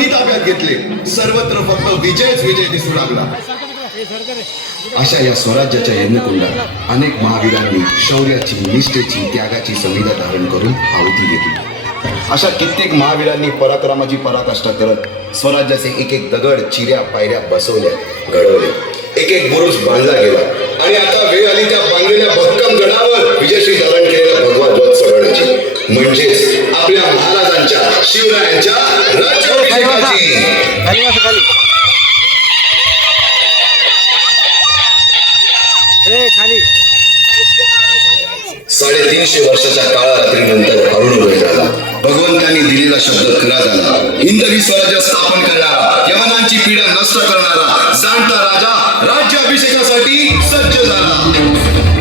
आम्ही ताब्यात घेतले. सर्वत्र फक्त विजयच विजय दिसू लागला. अशा या स्वराज्याच्या यज्ञकुंडात अनेक महावीरांनी शौर्याची निष्ठेची त्यागाची संविधा धारण करून आहुती घेतली. अशा कित्येक महावीरांनी पराक्रमाची पराकाष्ठा करत स्वराज्याचे एक एक दगड चिऱ्या पायऱ्या बसवल्या घडवल्या. एक एक बुरुज बांधला गेला. आणि आता वेळ आली त्या बांधलेल्या भक्कम गडावर विजयश्री धारण केलेल्या भगवा ध्वज चढवण्याची म्हणजेच आपल्या महाराजांच्या शिवरायांच्या साडेतीनशे वर्षाच्या काळारात्रीनंतर अरुणोदय झाला. भगवंतांनी दिलेला शब्द खरा झाला. हिंदवी स्वराज्य स्थापन करणारा यवनांची पिढा नष्ट करणारा जाणता राजा राज्याभिषेकासाठी सज्ज झाला.